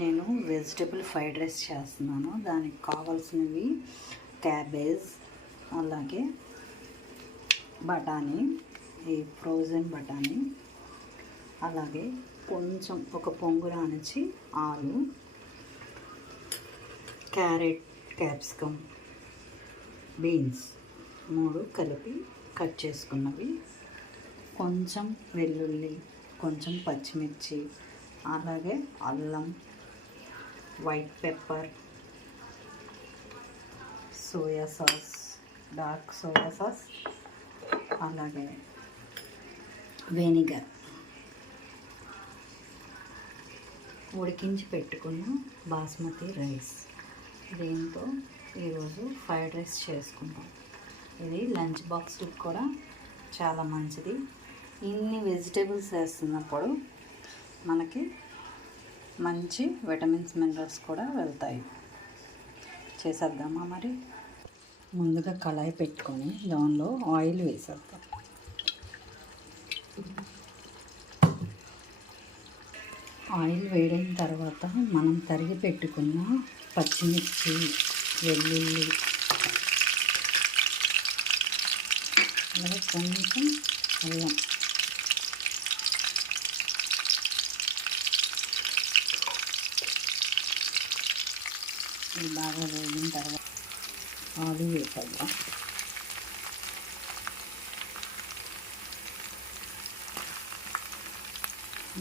నేను vegetable fried rice చేస్తున్నాను. దానికి కావాల్సినవి క్యాబేజ్, అలాగే బఠానీ, ఈ ఫ్రోజన్ బఠానీ, అలాగే కొంచెం ఒక పొంగు రానిచ్చి ఆలు, క్యారెట్, క్యాప్సికమ్, బీన్స్ 3 కలిపి కట్ చేసుకున్నవి, కొంచెం వెల్లుల్లి, కొంచెం పచ్చిమిర్చి, అలాగే అల్లం, white pepper, soya sauce, dark soya sauce, అలాగే వెనిగర్, ఉడికించి పెట్టుకున్న బాస్మతి రైస్. దీంతో ఈరోజు ఫ్రైడ్ రైస్ చేసుకుంటాం. ఇది లంచ్ బాక్స్కి కూడా చాలా మంచిది. ఇన్ని వెజిటేబుల్స్ వేస్తున్నప్పుడు మనకి మంచి విటమిన్స్, మినరల్స్ కూడా వెళ్తాయి. చేసేద్దామా మరి? ముందుగా కళాయి పెట్టుకొని దానిలో ఆయిల్ వేసేద్దాం. ఆయిల్ వేడైన తర్వాత మనం తరిగి పెట్టుకున్న పచ్చిమిర్చి, వెల్లుల్లి, అలాగే కొంచెం అల్లం, ఇది బాగా వేగిన తర్వాత ఆలు వేసేద్దాం.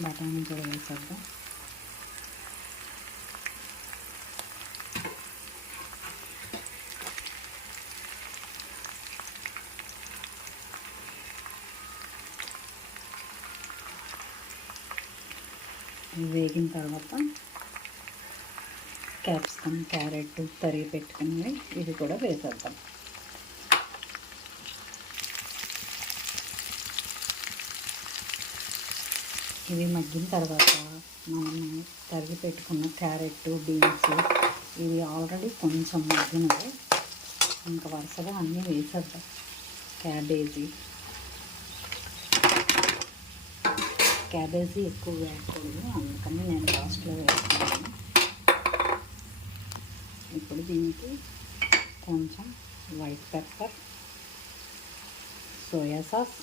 బఠానీ కూడా వేసేద్దాం. వేగిన తర్వాత క్యాప్సికమ్, క్యారెట్ తరిగి పెట్టుకుని ఇది కూడా వేసేద్దాం. ఇవి మగ్గిన తర్వాత మనము తరిగి పెట్టుకున్న క్యారెట్, బీన్స్ ఇవి ఆల్రెడీ కొంచెం మగ్గినవి, ఇంకా వరుసగా అన్నీ వేసేద్దాం. క్యాబేజీ ఎక్కువ వేయకూడదు, అందుకని నేను లాస్ట్లో వేస్తున్నాను. ఇప్పుడు దీనికి కొంచెం white pepper, soya sauce,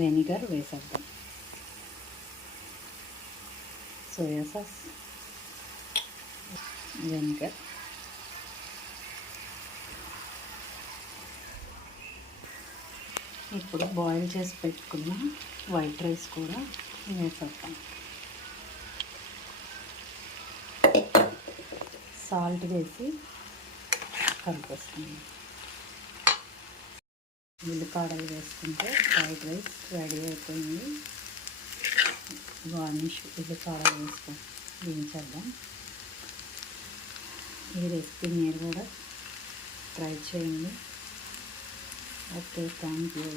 vinegar వేసేద్దాం. సోయా సాస్, వెనిగర్, ఇప్పుడు బాయిల్ చేసి పెట్టుకున్న వైట్ రైస్ కూడా వేసేద్దాం. సాల్ట్ వేసి కలిపేస్తున్నాం. ఉల్లిపాయలు వేసుకుంటే ఫ్రైడ్ రైస్ రెడీ అయిపోయింది. గార్నిష్ ఉల్లిపాయలు వేసుకొని దించేద్దాం. ఈ రెసిపీ మీరు కూడా ట్రై చేయండి. Okay, thank you.